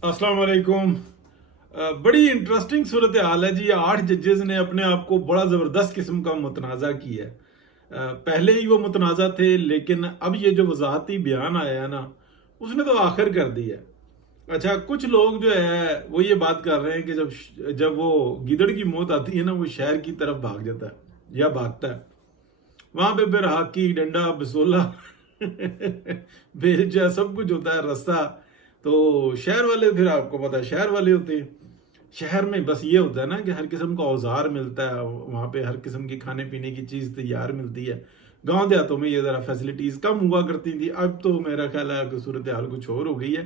अस्सलाम वालेकुम। बड़ी इंटरेस्टिंग सूरत हाल है जी। 8 जजेस ने अपने आप को बड़ा ज़बरदस्त किस्म का मुतनाज़ा किया है। पहले ही वो मुतनाज़ा थे, लेकिन अब ये जो वजाहती बयान आया है ना, उसने तो आखिर कर दिया है। अच्छा, कुछ लोग जो है वो ये बात कर रहे हैं कि जब जब वो गीदड़ की मौत आती है ना, वो शहर की तरफ भाग जाता है या भागता है। वहां पे फिर हाकी डंडा बिसोला बेलचा सब कुछ होता है, रास्ता। तो शहर वाले, फिर आपको पता है शहर वाले होते हैं। शहर में बस ये होता है ना कि हर किस्म का औजार मिलता है, वहां पे हर किस्म की खाने पीने की चीज तैयार मिलती है। गांव देहातों में ये जरा फैसिलिटीज कम हुआ करती थी, अब तो मेरा ख्याल है कि सूरत हाल कुछ और हो गई है।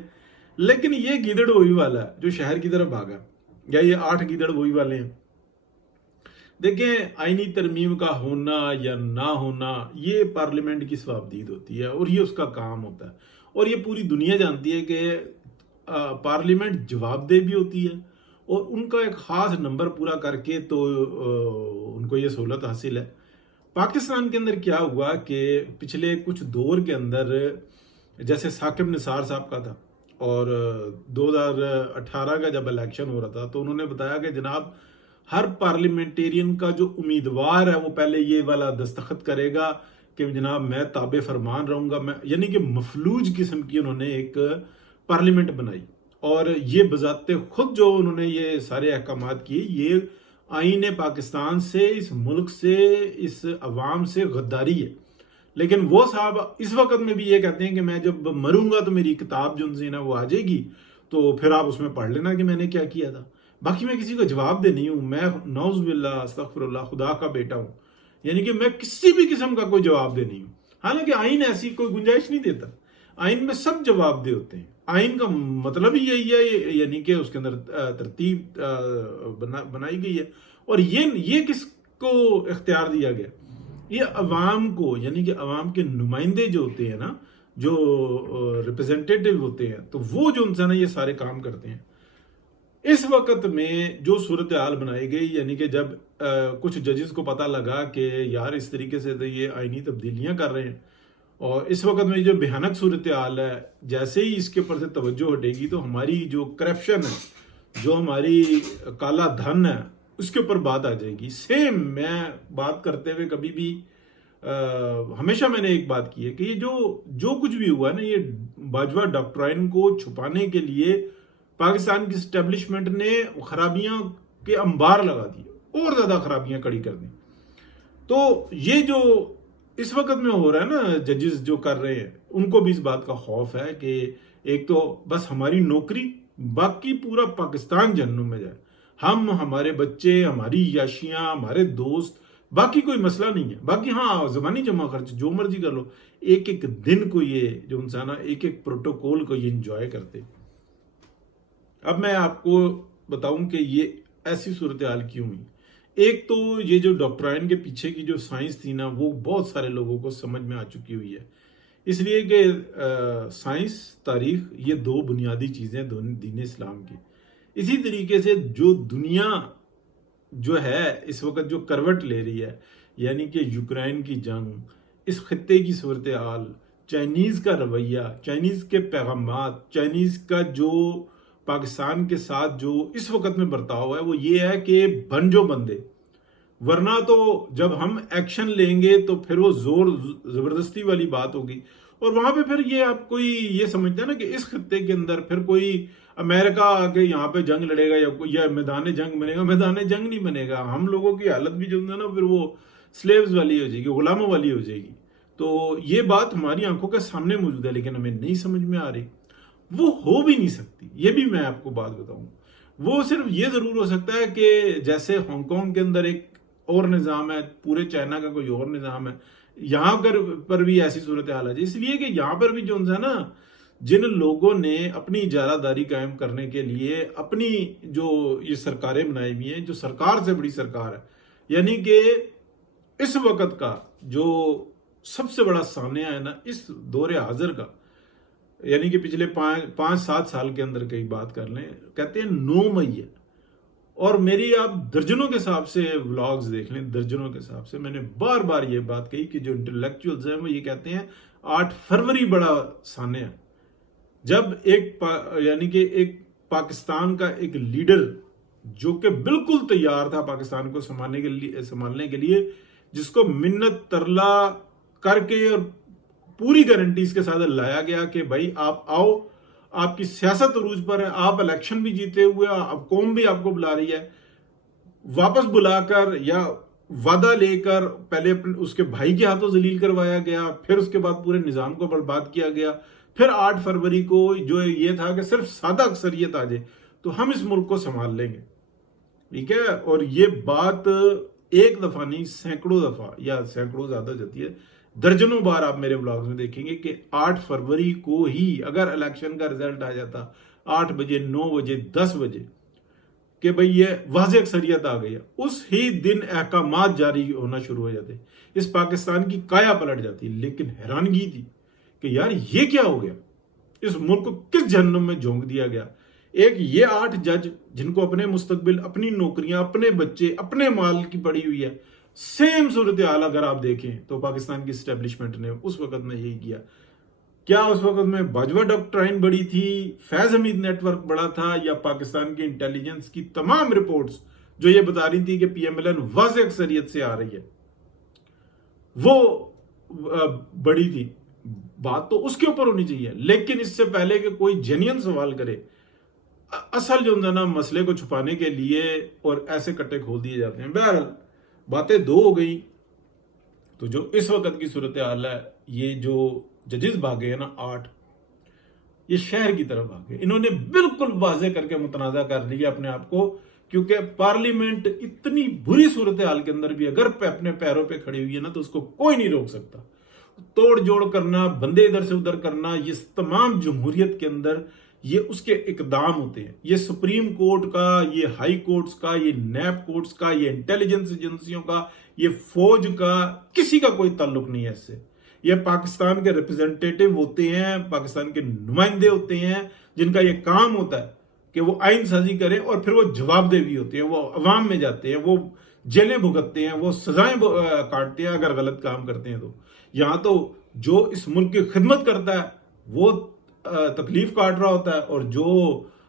लेकिन ये गीदड़ वही वाला है जो शहर की तरफ भागा, या ये 8 गीदड़ वही वाले हैं। देखें, आईनी तरमीम का होना या ना होना ये पार्लियामेंट की स्वाबदीद होती है और ये उसका काम होता है। और ये पूरी दुनिया जानती है कि पार्लियामेंट जवाबदेह भी होती है, और उनका एक खास नंबर पूरा करके तो उनको ये सहूलत हासिल है। पाकिस्तान के अंदर क्या हुआ कि पिछले कुछ दौर के अंदर, जैसे साकिब निसार साहब का था, और 2018 का जब इलेक्शन हो रहा था तो उन्होंने बताया कि जनाब, हर पार्लियामेंटेरियन का जो उम्मीदवार है वो पहले ये वाला दस्तखत करेगा कि जनाब मैं ताबे फरमान रहूंगा। मैं यानी कि मफलूज किस्म की उन्होंने एक पार्लियामेंट बनाई, और ये बजाते खुद जो उन्होंने ये सारे अहकामात किए, ये आईन पाकिस्तान से, इस मुल्क से, इस अवाम से गद्दारी है। लेकिन वो साहब इस वक्त में भी ये कहते हैं कि मैं जब मरूंगा तो मेरी किताब जो है ना वो आ जाएगी, तो फिर आप उसमें पढ़ लेना कि मैंने क्या किया था। बाकी मैं किसी को जवाब दे नहीं हूं। मैं नौजुबिल्लाह अस्तगफिरुल्लाह खुदा का बेटा हूं, यानी कि मैं किसी भी किस्म का कोई जवाब दे नहीं हूं। हालांकि आइन ऐसी कोई गुंजाइश नहीं देता। आइन में सब जवाब दे होते हैं। आइन का मतलब ही यही है, यानी कि उसके अंदर तरतीब बनाई गई है। और ये किसको इख्तियार दिया गया? ये अवाम को, यानी कि अवाम के नुमाइंदे जो होते हैं ना, जो रिप्रेजेंटेटिव होते हैं, तो वो जो इंसान है ये सारे काम करते हैं। इस वक्त में जो सूरत हाल बनाई गई, यानी कि जब कुछ जजेस को पता लगा कि यार इस तरीके से तो ये आईनी तब्दीलियां कर रहे हैं, और इस वक्त में जो भयानक सूरत हाल है, जैसे ही इसके ऊपर से तवज्जो हटेगी तो हमारी जो करप्शन है, जो हमारी काला धन है, उसके ऊपर बात आ जाएगी। सेम मैं बात करते हुए कभी भी हमेशा मैंने एक बात की है कि ये जो जो कुछ भी हुआ है ना, ये बाजवा डॉक्ट्राइन को छुपाने के लिए पाकिस्तान की स्टैब्लिशमेंट ने खराबियां के अंबार लगा दिए, और ज्यादा खराबियां कड़ी कर दी। तो ये जो इस वक्त में हो रहा है ना, जजेस जो कर रहे हैं, उनको भी इस बात का खौफ है कि एक तो बस हमारी नौकरी, बाकी पूरा पाकिस्तान जहन्नुम में जाए। हम, हमारे बच्चे, हमारी याशियां, हमारे दोस्त, बाकी कोई मसला नहीं है। बाकी हाँ, जबानी जमा खर्च जो मर्जी कर लो, एक एक दिन को ये जो इंसान, एक एक प्रोटोकॉल को ये इंजॉय करते। अब मैं आपको बताऊं कि ये ऐसी सूरत हाल क्यों हुई। एक तो ये जो डॉक्ट्राइन के पीछे की जो साइंस थी ना, वो बहुत सारे लोगों को समझ में आ चुकी हुई है। इसलिए कि साइंस, तारीख, ये दो बुनियादी चीजें दीन इस्लाम की। इसी तरीके से जो दुनिया जो है इस वक्त जो करवट ले रही है, यानी कि यूक्रेन की जंग, इस खत्ते की सूरत हाल, चाइनीज का रवैया, चाइनीज के पैगामात, चाइनीज का जो पाकिस्तान के साथ जो इस वक्त में बर्ताव है, वो ये है कि बन जो बंदे, वरना तो जब हम एक्शन लेंगे तो फिर वो जोर जबरदस्ती वाली बात होगी। और वहां पे फिर ये आप कोई ये समझते हैं ना कि इस खत्ते के अंदर फिर कोई अमेरिका आके यहाँ पे जंग लड़ेगा या मैदान जंग बनेगा। मैदान जंग नहीं बनेगा। हम लोगों की हालत भी जो है ना, फिर वो स्लेव्स वाली हो जाएगी, गुलामों वाली हो जाएगी। तो ये बात हमारी आंखों के सामने मौजूद है, लेकिन हमें नहीं समझ में आ रही। वो हो भी नहीं सकती, ये भी मैं आपको बात बताऊं। वो सिर्फ ये जरूर हो सकता है कि जैसे हांगकांग के अंदर एक और निज़ाम है, पूरे चाइना का कोई और निज़ाम है, यहाँ पर भी ऐसी सूरत हाल है। इसलिए कि यहाँ पर भी जो है ना, जिन लोगों ने अपनी इजारादारी कायम करने के लिए अपनी जो ये सरकारें बनाई हुई हैं, जो सरकार से बड़ी सरकार है, यानी कि इस वक्त का जो सबसे बड़ा सानिया है ना इस दौरे हाजिर का, यानी कि पिछले 5-7 साल के अंदर कई बात कर लें, कहते हैं 9 मई है। और मेरी आप दर्जनों के हिसाब से व्लॉग्स देख लें, दर्जनों के हिसाब से मैंने बार बार ये बात कही कि जो इंटेलेक्चुअल्स हैं वो ये कहते हैं 8 फरवरी बड़ा सानिया, जब यानी कि एक पाकिस्तान का एक लीडर जो कि बिल्कुल तैयार था पाकिस्तान को संभालने के लिए, जिसको मिन्नत तरला करके और पूरी गारंटीज के साथ लाया गया कि भाई आप आओ, आपकी सियासत अरूज पर है, आप इलेक्शन भी जीते हुए, अब कौम भी आपको बुला रही है, वापस बुलाकर या वादा लेकर पहले उसके भाई के हाथों जलील करवाया गया, फिर उसके बाद पूरे निजाम को बर्बाद किया गया, फिर 8 फरवरी को जो ये था कि सिर्फ सादा अक्सरियत आ जाए तो हम इस मुल्क को संभाल लेंगे, ठीक है। और ये बात एक दफा नहीं, सैकड़ों दफा, या सैकड़ों ज्यादा जाती है, दर्जनों बार आप मेरे व्लॉग्स में देखेंगे कि 8 फरवरी को ही अगर इलेक्शन का रिजल्ट आ जाता 8 बजे, 9 बजे, 10 बजे कि भाई ये वाज़ेह अक्सरियत आ गई है, उस ही दिन अहकामात जारी होना शुरू हो जाते, इस पाकिस्तान की काया पलट जाती। लेकिन हैरानगी थी कि यार ये क्या हो गया, इस मुल्क को किस जहन्नुम में झोंक दिया गया। एक ये 8 जज जिनको अपने मुस्तकबिल, अपनी नौकरियां, अपने बच्चे, अपने माल की पड़ी हुई है, सेम सूरत हाल अगर आप देखें तो पाकिस्तान की स्टैब्लिशमेंट ने उस वक्त में यही किया। क्या उस वक्त में बाजवा डॉक्ट्राइन बड़ी थी, फैज हमीद नेटवर्क बड़ा था, या पाकिस्तान की इंटेलिजेंस की तमाम रिपोर्ट्स जो ये बता रही थी कि पीएमएलएन वाज़ेह अक्सरियत से आ रही है, वो बड़ी थी? बात तो उसके ऊपर होनी चाहिए। लेकिन इससे पहले कि कोई जेन्युइन सवाल करे, असल जो ना मसले को छुपाने के लिए और ऐसे कट्टे खोल दिए जाते हैं। बहरहाल बातें दो हो गई। तो जो इस वक्त की सूरत हाल है, ये जो जजेस भागे हैं ना 8, ये शहर की तरफ भागे, इन्होंने बिल्कुल वाजे करके मुतनाजा कर लिया अपने आप को, क्योंकि पार्लियामेंट इतनी बुरी सूरत हाल के अंदर भी अगर अपने पैरों पे खड़ी हुई है ना तो उसको कोई नहीं रोक सकता। तोड़ जोड़ करना, बंदे इधर से उधर करना, ये तमाम जमहूरियत के अंदर ये उसके इकदाम होते हैं। ये सुप्रीम कोर्ट का, ये हाई कोर्ट्स का, ये नैब कोर्ट्स का, ये इंटेलिजेंस एजेंसियों का, ये फौज का, किसी का कोई ताल्लुक नहीं है इससे। ये पाकिस्तान के रिप्रेजेंटेटिव होते हैं, पाकिस्तान के नुमाइंदे होते हैं, जिनका ये काम होता है कि वो आइन साजी करें और फिर वो जवाबदेह भी होते हैं, वो अवाम में जाते हैं, वो जेलें भुगतते हैं, वो सजाएं काटते हैं अगर गलत काम करते हैं तो। यहाँ तो जो इस मुल्क की खिदमत करता है वो तकलीफ काट रहा होता है, और जो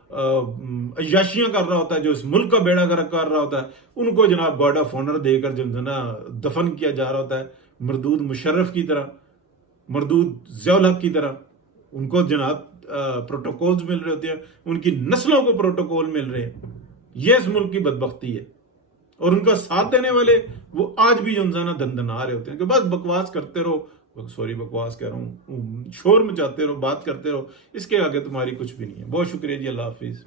अय्याशियां कर रहा होता है, जो इस मुल्क का बेड़ा गर्क कर रहा होता है, उनको जनाब गार्ड ऑफ ऑनर देकर जो है ना दफन किया जा रहा होता है, मरदूद मुशर्रफ की तरह, मरदूद ज़ियाउल हक की तरह। उनको जनाब प्रोटोकॉल्स मिल रहे होते हैं, उनकी नस्लों को प्रोटोकॉल मिल रहे हैं। ये इस मुल्क की बदबख्ती है। और उनका साथ देने वाले वो आज भी जो ना दंदना रहे होते हैं कि बस बकवास करते रहो, सॉरी बकवास कह रहा हूँ, शोर मचाते रहो, बात करते रहो, इसके आगे तुम्हारी कुछ भी नहीं है। बहुत शुक्रिया जी, अल्लाह हाफिज।